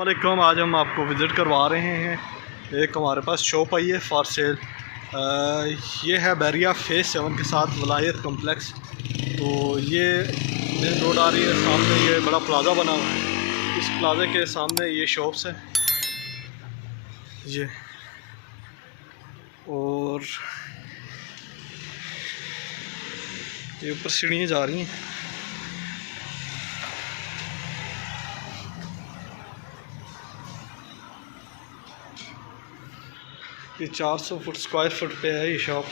वालेकुम। आज हम आपको विज़िट करवा रहे हैं। एक हमारे पास शॉप आई है फॉर सेल। ये है बैरिया फेज़ 7 के साथ वलायत कॉम्प्लेक्स। तो ये मेन रोड आ रही है, सामने ये बड़ा प्लाज़ा बना हुआ है। इस प्लाज़े के सामने ये शॉप्स है ये, और ये ऊपर सीढ़ियाँ जा रही हैं। ये 400 फुट स्क्वायर फुट पे है ये शॉप।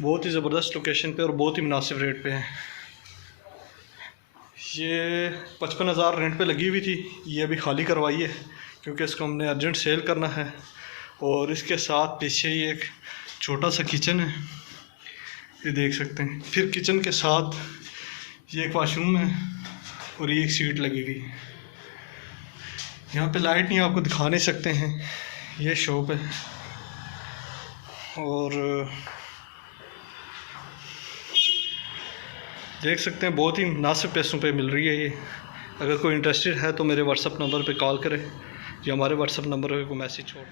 बहुत ही ज़बरदस्त लोकेशन पे और बहुत ही मुनासिब रेट पे है। ये 55,000 रेंट पे लगी हुई थी, ये अभी खाली करवाई है क्योंकि इसको हमने अर्जेंट सेल करना है। और इसके साथ पीछे ही एक छोटा सा किचन है, ये देख सकते हैं। फिर किचन के साथ ये एक वाशरूम है और ये एक सीट लगी हुई है। यहाँ पे लाइट नहीं, आपको दिखा नहीं सकते हैं। ये शॉप है और देख सकते हैं बहुत ही मुनासिब पैसों पे मिल रही है ये। अगर कोई इंटरेस्टेड है तो मेरे व्हाट्सअप नंबर पे कॉल करें या हमारे व्हाट्सअप नंबर पे कोई मैसेज छोड़।